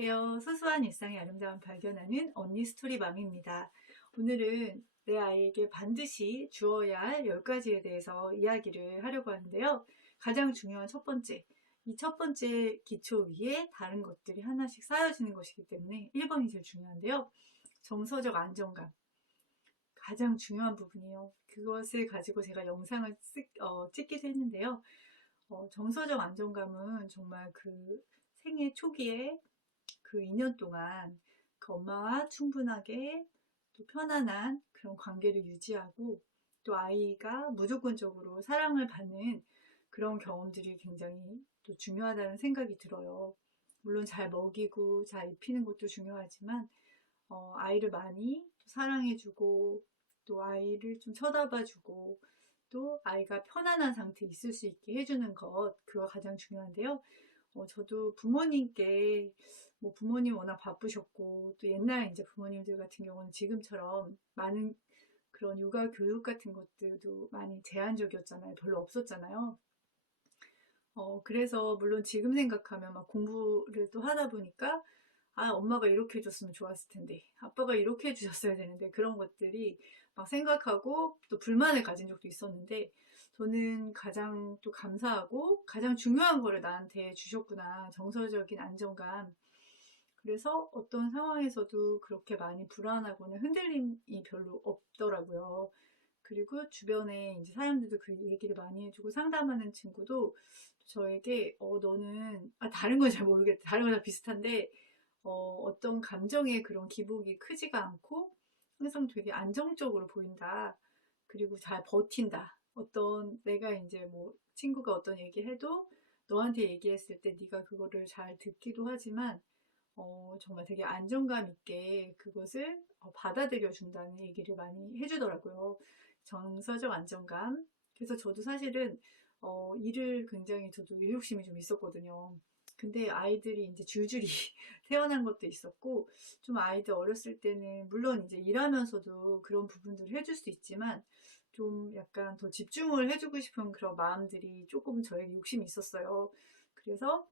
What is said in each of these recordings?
안녕하세요. 소소한 일상의 아름다움 발견하는 언니 스토리맘입니다. 오늘은 내 아이에게 반드시 주어야 할 10가지에 대해서 이야기를 하려고 하는데요. 가장 중요한 첫 번째, 이 첫 번째 기초 위에 다른 것들이 하나씩 쌓여지는 것이기 때문에 1번이 제일 중요한데요. 정서적 안정감. 가장 중요한 부분이에요. 그것을 가지고 제가 영상을 찍기도 했는데요. 정서적 안정감은 정말 그 생애 초기에 그 2년 동안 그 엄마와 충분하게 또 편안한 그런 관계를 유지하고 또 아이가 무조건적으로 사랑을 받는 그런 경험들이 굉장히 또 중요하다는 생각이 들어요. 물론 잘 먹이고 잘 입히는 것도 중요하지만 아이를 많이 사랑해주고 또 아이를 좀 쳐다봐주고 또 아이가 편안한 상태에 있을 수 있게 해주는 것, 그거 가장 중요한데요. 저도 부모님께, 부모님 워낙 바쁘셨고, 또 옛날 이제 부모님들 같은 경우는 지금처럼 많은 그런 육아 교육 같은 것들도 많이 제한적이었잖아요. 별로 없었잖아요. 그래서 물론 지금 생각하면 막 공부를 또 하다 보니까, 아, 엄마가 이렇게 해줬으면 좋았을 텐데, 아빠가 이렇게 해주셨어야 되는데, 그런 것들이 막 생각하고 또 불만을 가진 적도 있었는데, 저는 가장 또 감사하고 가장 중요한 거를 나한테 주셨구나. 정서적인 안정감. 그래서 어떤 상황에서도 그렇게 많이 불안하거나 흔들림이 별로 없더라고요. 그리고 주변에 이제 사람들도 그 얘기를 많이 해주고 상담하는 친구도 저에게, 너는, 다른 건 잘 모르겠다. 다른 건 다 비슷한데, 어떤 감정의 그런 기복이 크지가 않고 항상 되게 안정적으로 보인다. 그리고 잘 버틴다. 어떤 내가 이제 친구가 어떤 얘기해도 너한테 얘기했을 때 네가 그거를 잘 듣기도 하지만 정말 되게 안정감 있게 그것을 받아들여 준다는 얘기를 많이 해주더라고요. 정서적 안정감. 그래서 저도 사실은 일을 굉장히 저도 일 욕심이 좀 있었거든요. 근데 아이들이 이제 줄줄이 태어난 것도 있었고, 좀 아이들 어렸을 때는 물론 이제 일하면서도 그런 부분들을 해줄 수 있지만, 좀 약간 더 집중을 해주고 싶은 그런 마음들이 조금 저에게 욕심이 있었어요. 그래서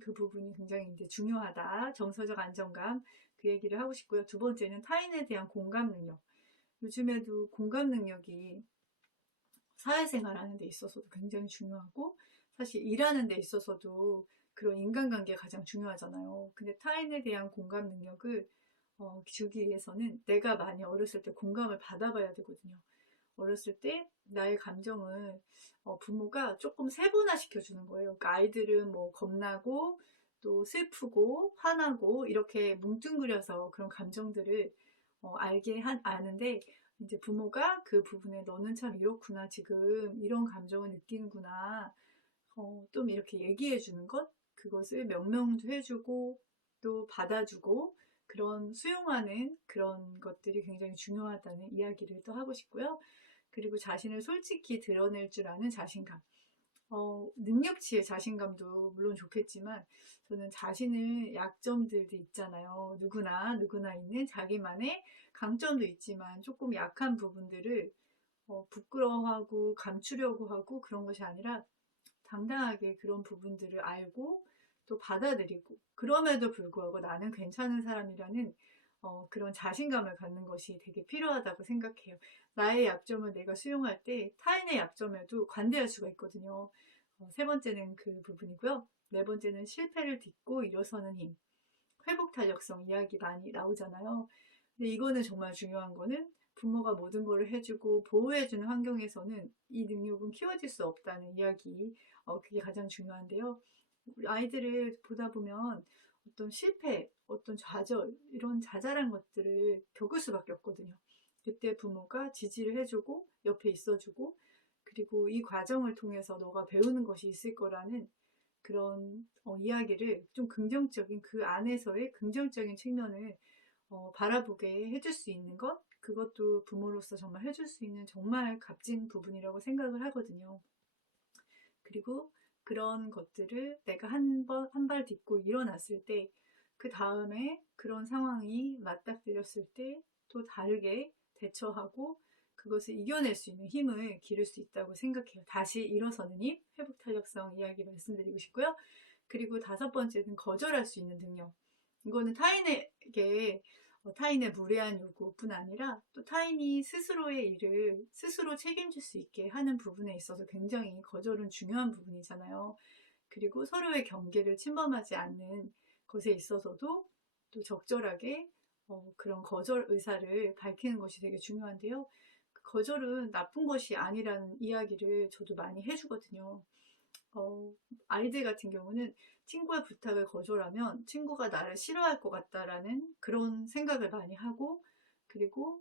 그 부분이 굉장히 이제 중요하다. 정서적 안정감, 그 얘기를 하고 싶고요. 두 번째는 타인에 대한 공감 능력. 요즘에도 공감 능력이 사회생활 하는 데 있어서도 굉장히 중요하고, 사실 일하는 데 있어서도 그런 인간관계가 가장 중요하잖아요. 근데 타인에 대한 공감 능력을 주기 위해서는 내가 많이 어렸을 때 공감을 받아봐야 되거든요. 어렸을 때 나의 감정을 부모가 조금 세분화 시켜주는 거예요. 그러니까 아이들은 겁나고 또 슬프고 화나고 이렇게 뭉뚱그려서 그런 감정들을 아는데, 이제 부모가 그 부분에 너는 참 이렇구나, 지금 이런 감정을 느끼는구나, 좀 이렇게 얘기해 주는 것, 그것을 명명도 해주고 또 받아주고 그런 수용하는 그런 것들이 굉장히 중요하다는 이야기를 또 하고 싶고요. 그리고 자신을 솔직히 드러낼 줄 아는 자신감. 능력치의 자신감도 물론 좋겠지만 저는 자신의 약점들도 있잖아요. 누구나 있는 자기만의 강점도 있지만 조금 약한 부분들을 부끄러워하고 감추려고 하고 그런 것이 아니라 당당하게 그런 부분들을 알고 또 받아들이고 그럼에도 불구하고 나는 괜찮은 사람이라는 그런 자신감을 갖는 것이 되게 필요하다고 생각해요. 나의 약점을 내가 수용할 때 타인의 약점에도 관대할 수가 있거든요. 세 번째는 그 부분이고요. 네 번째는 실패를 딛고 일어서는 힘. 회복 탄력성 이야기 많이 나오잖아요. 근데 이거는 정말 중요한 거는 부모가 모든 걸 해주고 보호해주는 환경에서는 이 능력은 키워질 수 없다는 이야기, 그게 가장 중요한데요. 아이들을 보다 보면 어떤 실패, 어떤 좌절, 이런 자잘한 것들을 겪을 수밖에 없거든요. 그때 부모가 지지를 해주고 옆에 있어주고 그리고 이 과정을 통해서 너가 배우는 것이 있을 거라는 그런 이야기를 좀 긍정적인 그 안에서의 긍정적인 측면을 바라보게 해줄 수 있는 것, 그것도 부모로서 정말 해줄 수 있는 정말 값진 부분이라고 생각을 하거든요. 그리고 그런 것들을 내가 한 발 딛고 일어났을 때, 그 다음에 그런 상황이 맞닥뜨렸을 때 또 다르게 대처하고 그것을 이겨낼 수 있는 힘을 기를 수 있다고 생각해요. 다시 일어서는 힘, 회복 탄력성 이야기 말씀드리고 싶고요. 그리고 다섯 번째는 거절할 수 있는 능력. 이거는 타인에게 타인의 무례한 요구뿐 아니라 또 타인이 스스로의 일을 스스로 책임질 수 있게 하는 부분에 있어서 굉장히 거절은 중요한 부분이잖아요. 그리고 서로의 경계를 침범하지 않는 것에 있어서도 또 적절하게 그런 거절 의사를 밝히는 것이 되게 중요한데요. 그 거절은 나쁜 것이 아니라는 이야기를 저도 많이 해주거든요. 아이들 같은 경우는 친구의 부탁을 거절하면 친구가 나를 싫어할 것 같다라는 그런 생각을 많이 하고, 그리고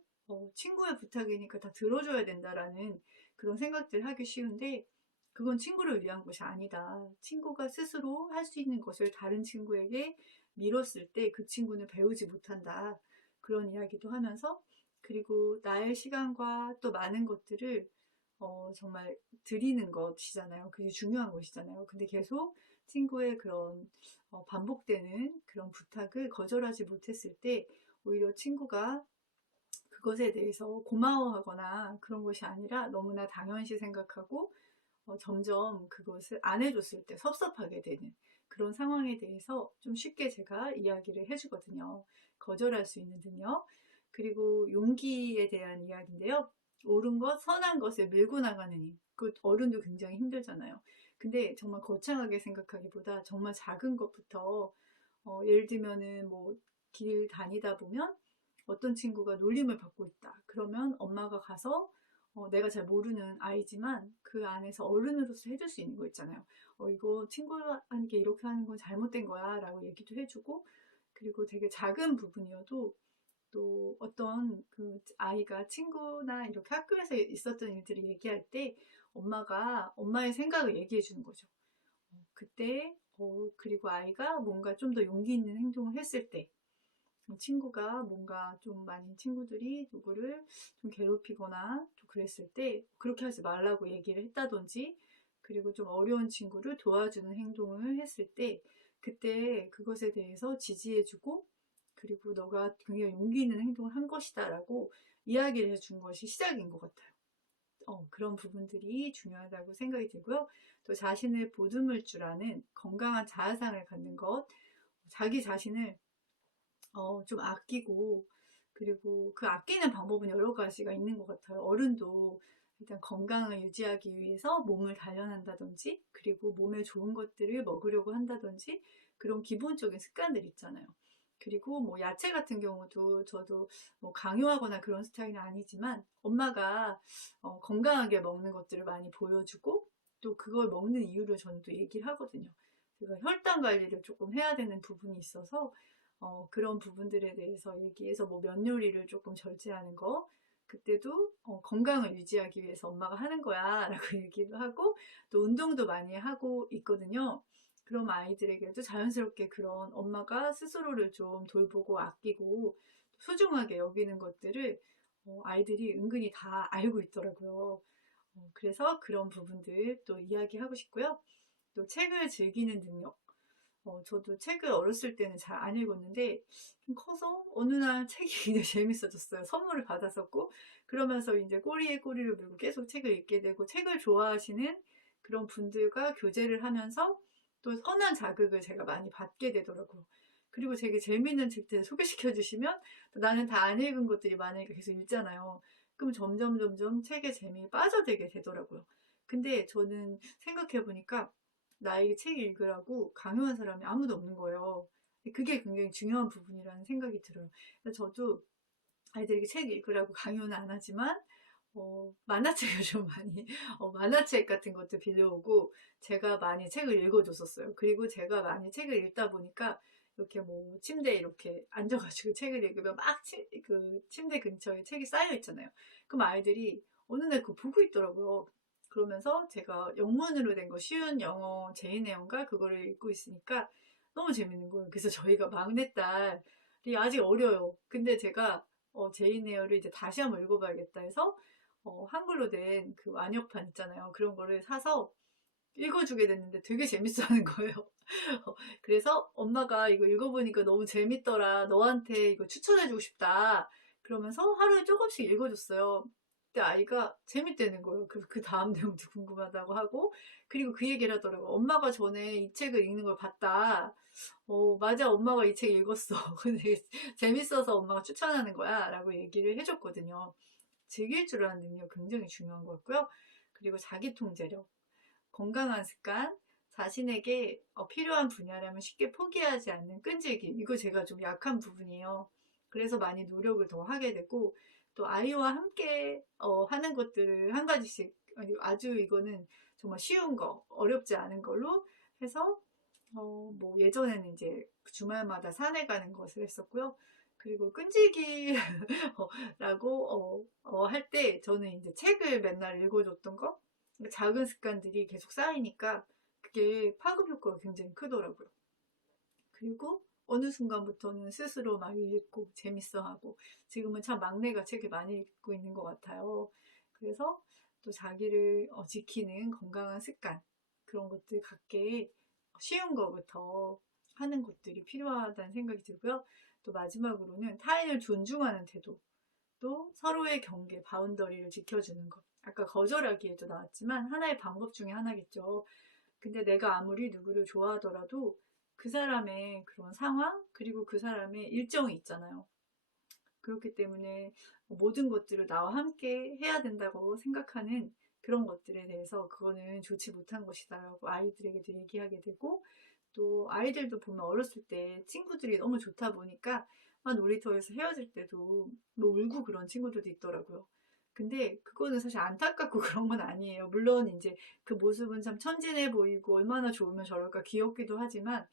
친구의 부탁이니까 다 들어줘야 된다라는 그런 생각들을 하기 쉬운데, 그건 친구를 위한 것이 아니다. 친구가 스스로 할 수 있는 것을 다른 친구에게 미뤘을 때 그 친구는 배우지 못한다. 그런 이야기도 하면서, 그리고 나의 시간과 또 많은 것들을 정말 드리는 것이잖아요. 그게 중요한 것이잖아요. 근데 계속 친구의 그런 반복되는 그런 부탁을 거절하지 못했을 때 오히려 친구가 그것에 대해서 고마워하거나 그런 것이 아니라 너무나 당연시 생각하고 점점 그것을 안 해줬을 때 섭섭하게 되는 그런 상황에 대해서 좀 쉽게 제가 이야기를 해주거든요. 거절할 수 있는 능력. 그리고 용기에 대한 이야기인데요. 옳은 것, 선한 것에 밀고 나가는 힘. 그 어른도 굉장히 힘들잖아요. 근데 정말 거창하게 생각하기보다 정말 작은 것부터 예를 들면은 뭐 길 다니다 보면 어떤 친구가 놀림을 받고 있다. 그러면 엄마가 가서 내가 잘 모르는 아이지만 그 안에서 어른으로서 해줄 수 있는 거 있잖아요. 이거 친구한테 이렇게 하는 건 잘못된 거야 라고 얘기도 해주고, 그리고 되게 작은 부분이어도 또 어떤 그 아이가 친구나 이렇게 학교에서 있었던 일들을 얘기할 때 엄마가 엄마의 생각을 얘기해 주는 거죠. 그때 그리고 아이가 뭔가 좀 더 용기 있는 행동을 했을 때 친구가 뭔가 좀 많은 친구들이 누구를 좀 괴롭히거나 좀 그랬을 때 그렇게 하지 말라고 얘기를 했다든지, 그리고 좀 어려운 친구를 도와주는 행동을 했을 때 그때 그것에 대해서 지지해주고, 그리고 너가 굉장히 용기 있는 행동을 한 것이다 라고 이야기를 해준 것이 시작인 것 같아요. 그런 부분들이 중요하다고 생각이 들고요. 또 자신을 보듬을 줄 아는 건강한 자아상을 갖는 것, 자기 자신을 좀 아끼고, 그리고 그 아끼는 방법은 여러 가지가 있는 것 같아요. 어른도 일단 건강을 유지하기 위해서 몸을 단련한다든지, 그리고 몸에 좋은 것들을 먹으려고 한다든지, 그런 기본적인 습관들 있잖아요. 그리고 뭐 야채 같은 경우도 저도 뭐 강요하거나 그런 스타일은 아니지만 엄마가 건강하게 먹는 것들을 많이 보여주고, 또 그걸 먹는 이유를 저는 또 얘기를 하거든요. 제가 혈당 관리를 조금 해야 되는 부분이 있어서 그런 부분들에 대해서 얘기해서 뭐 면 요리를 조금 절제하는 거, 그때도 건강을 유지하기 위해서 엄마가 하는 거야 라고 얘기도 하고, 또 운동도 많이 하고 있거든요. 그럼 아이들에게도 자연스럽게 그런 엄마가 스스로를 좀 돌보고 아끼고 소중하게 여기는 것들을 아이들이 은근히 다 알고 있더라고요. 그래서 그런 부분들 또 이야기하고 싶고요. 또 책을 즐기는 능력. 저도 책을 어렸을 때는 잘 안 읽었는데 좀 커서 어느 날 책이 굉장히 재밌어졌어요. 선물을 받았었고, 그러면서 이제 꼬리에 꼬리를 물고 계속 책을 읽게 되고, 책을 좋아하시는 그런 분들과 교제를 하면서 또 선한 자극을 제가 많이 받게 되더라고요. 그리고 되게 재밌는 책들 소개시켜 주시면 나는 다 안 읽은 것들이 많으니까 계속 읽잖아요. 그럼 점점 책의 재미에 빠져들게 되더라고요. 근데 저는 생각해 보니까 나에게 책 읽으라고 강요한 사람이 아무도 없는 거예요. 그게 굉장히 중요한 부분이라는 생각이 들어요. 그래서 저도 아이들에게 책 읽으라고 강요는 안 하지만 만화책을 좀 많이 만화책 같은 것도 빌려오고 제가 많이 책을 읽어줬었어요. 그리고 제가 많이 책을 읽다 보니까 이렇게 뭐 침대에 이렇게 앉아가지고 책을 읽으면 막 그 침대 근처에 책이 쌓여 있잖아요. 그럼 아이들이 어느 날 그거 보고 있더라고요. 그러면서 제가 영문으로 된 거 쉬운 영어 제인 에어인가 그거를 읽고 있으니까 너무 재밌는 거예요. 그래서 저희가 막내딸이 아직 어려요. 근데 제가 제인 에어를 이제 다시 한번 읽어봐야겠다 해서 한글로 된 그 완역판 있잖아요. 그런 거를 사서 읽어주게 됐는데 되게 재밌어 하는 거예요. 그래서 엄마가 이거 읽어보니까 너무 재밌더라. 너한테 이거 추천해주고 싶다. 그러면서 하루에 조금씩 읽어줬어요. 그때 아이가 재밌다는 거예요. 그 다음 내용도 궁금하다고 하고, 그리고 그 얘기를 하더라고요. 엄마가 전에 이 책을 읽는 걸 봤다. 맞아, 엄마가 이 책 읽었어. 근데 재밌어서 엄마가 추천하는 거야. 라고 얘기를 해줬거든요. 즐길 줄 아는 능력 굉장히 중요한 거였고요. 그리고 자기 통제력, 건강한 습관, 자신에게 필요한 분야라면 쉽게 포기하지 않는 끈질기. 이거 제가 좀 약한 부분이에요. 그래서 많이 노력을 더 하게 되고, 또 아이와 함께 하는 것들을 한 가지씩, 아주 이거는 정말 쉬운 거, 어렵지 않은 걸로 해서 뭐 예전에는 이제 주말마다 산에 가는 것을 했었고요. 그리고 끈질기라고 할 때 저는 이제 책을 맨날 읽어줬던 거, 작은 습관들이 계속 쌓이니까 그게 파급 효과가 굉장히 크더라고요. 그리고 어느 순간부터는 스스로 막 읽고 재밌어하고, 지금은 참 막내가 책을 많이 읽고 있는 것 같아요. 그래서 또 자기를 지키는 건강한 습관, 그런 것들 갖게 쉬운 것부터 하는 것들이 필요하다는 생각이 들고요. 또 마지막으로는 타인을 존중하는 태도, 또 서로의 경계, 바운더리를 지켜주는 것. 아까 거절하기에도 나왔지만 하나의 방법 중에 하나겠죠. 근데 내가 아무리 누구를 좋아하더라도 그 사람의 그런 상황, 그리고 그 사람의 일정이 있잖아요. 그렇기 때문에 모든 것들을 나와 함께 해야 된다고 생각하는 그런 것들에 대해서 그거는 좋지 못한 것이다라고 아이들에게도 얘기하게 되고, 또 아이들도 보면 어렸을 때 친구들이 너무 좋다 보니까 막 놀이터에서 헤어질 때도 뭐 울고 그런 친구들도 있더라고요. 근데 그거는 사실 안타깝고 그런 건 아니에요. 물론 이제 그 모습은 참 천진해 보이고 얼마나 좋으면 저럴까 귀엽기도 하지만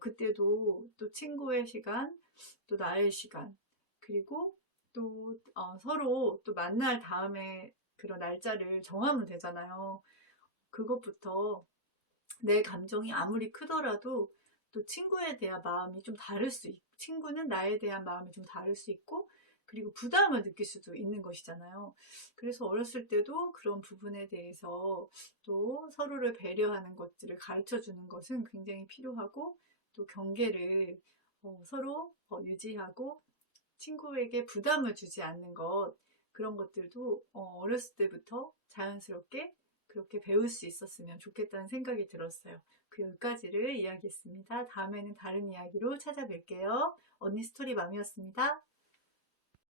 그때도 또 친구의 시간, 또 나의 시간, 그리고 또 서로 또 만날 다음에 그런 날짜를 정하면 되잖아요. 그것부터 내 감정이 아무리 크더라도 또 친구에 대한 마음이 좀 다를 수 있고, 친구는 나에 대한 마음이 좀 다를 수 있고, 그리고 부담을 느낄 수도 있는 것이잖아요. 그래서 어렸을 때도 그런 부분에 대해서 또 서로를 배려하는 것들을 가르쳐 주는 것은 굉장히 필요하고, 또 경계를 서로 유지하고 친구에게 부담을 주지 않는 것, 그런 것들도 어렸을 때부터 자연스럽게 그렇게 배울 수 있었으면 좋겠다는 생각이 들었어요. 그 10가지를 이야기했습니다. 다음에는 다른 이야기로 찾아뵐게요. 언니 스토리맘이었습니다.